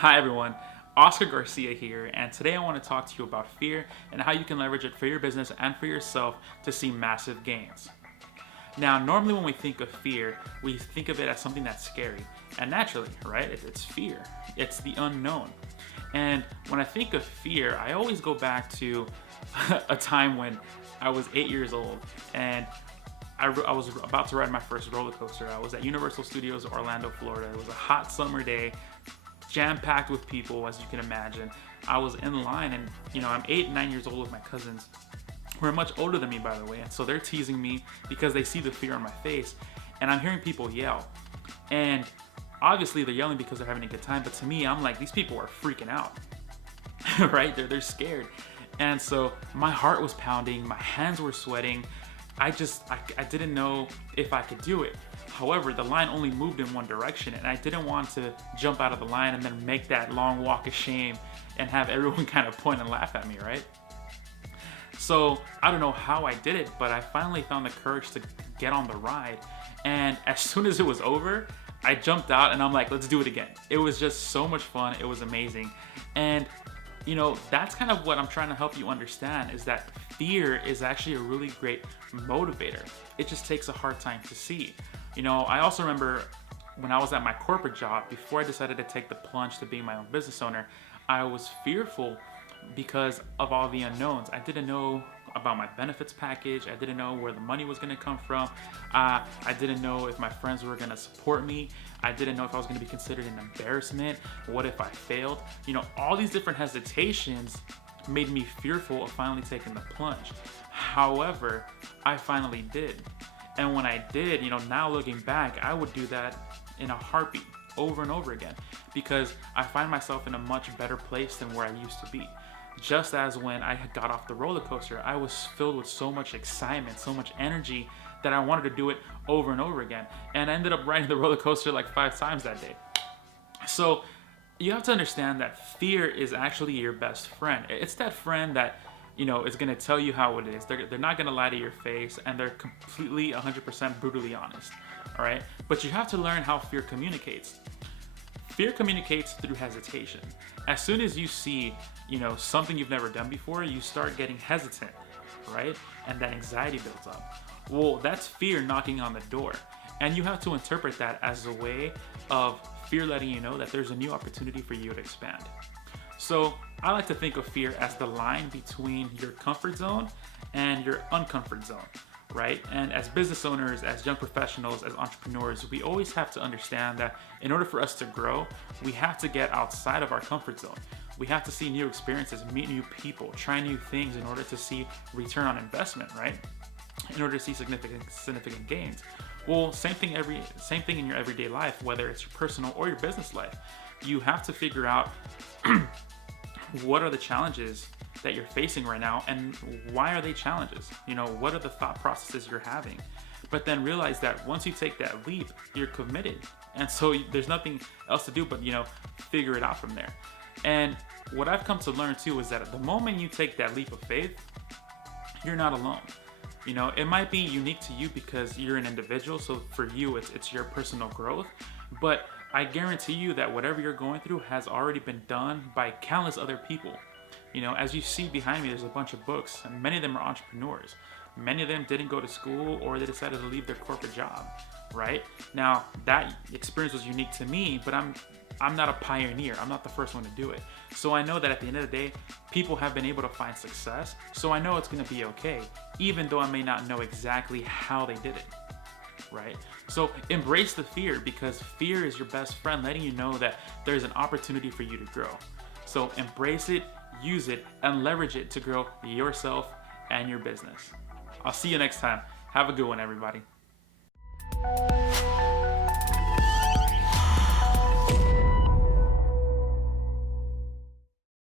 Hi everyone, Oscar Garcia here, and today I want to talk to you about fear and how you can leverage it for your business and for yourself to see massive gains. Now, normally when we think of fear, we think of it as something that's scary, and naturally, right? It's fear. It's the unknown. And when I think of fear, I always go back to a time when I was 8 years old and I was about to ride my first roller coaster. I was at Universal Studios Orlando, Florida. It was a hot summer day, jam-packed with people, as you can imagine. I was in line, and I'm 8, 9 years old with my cousins, who are much older than me, by the way, and so they're teasing me because they see the fear on my face, and I'm hearing people yell. And obviously they're yelling because they're having a good time, but to me, I'm like, these people are freaking out. Right? They're scared. And so my heart was pounding, my hands were sweating. I didn't know if I could do it. However, the line only moved in one direction, and I didn't want to jump out of the line and then make that long walk of shame and have everyone kind of point and laugh at me, right? So I don't know how I did it, but I finally found the courage to get on the ride. And as soon as it was over, I jumped out and I'm like, let's do it again. It was just so much fun. It was amazing. And that's kind of what I'm trying to help you understand, is that fear is actually a really great motivator. It just takes a hard time to see. I also remember when I was at my corporate job, before I decided to take the plunge to being my own business owner, I was fearful because of all the unknowns. I didn't know about my benefits package. I didn't know where the money was going to come from. I didn't know if my friends were going to support me. I didn't know if I was going to be considered an embarrassment. What if I failed? All these different hesitations made me fearful of finally taking the plunge. However, I finally did. And when I did, now looking back, I would do that in a heartbeat over and over again, because I find myself in a much better place than where I used to be. Just as when I had got off the roller coaster, I was filled with so much excitement, so much energy, that I wanted to do it over and over again. And I ended up riding the roller coaster like 5 times that day. So you have to understand that fear is actually your best friend. It's that friend that is going to tell you how it is. They're not going to lie to your face, and they're completely 100% brutally honest. All right? But you have to learn how fear communicates. Fear communicates through hesitation. As soon as you see, something you've never done before, you start getting hesitant, right? And that anxiety builds up. Well, that's fear knocking on the door. And you have to interpret that as a way of fear letting you know that there's a new opportunity for you to expand. So I like to think of fear as the line between your comfort zone and your uncomfort zone, right? And as business owners, as young professionals, as entrepreneurs, we always have to understand that in order for us to grow, we have to get outside of our comfort zone. We have to see new experiences, meet new people, try new things in order to see return on investment, right? In order to see significant gains. Well, same thing in your everyday life, whether it's your personal or your business life. You have to figure out what are the challenges that you're facing right now, and why are they challenges? What are the thought processes you're having? But then realize that once you take that leap, you're committed. And so there's nothing else to do but, figure it out from there. And what I've come to learn too is that at the moment you take that leap of faith, you're not alone. It might be unique to you because you're an individual. So for you, it's your personal growth. But I guarantee you that whatever you're going through has already been done by countless other people. As you see behind me, there's a bunch of books, and many of them are entrepreneurs. Many of them didn't go to school, or they decided to leave their corporate job, right? Now, that experience was unique to me, but I'm not a pioneer. I'm not the first one to do it. So I know that at the end of the day, people have been able to find success. So I know it's going to be okay, even though I may not know exactly how they did it, right? So embrace the fear, because fear is your best friend, letting you know that there's an opportunity for you to grow. So embrace it, use it, and leverage it to grow yourself and your business. I'll see you next time. Have a good one, everybody.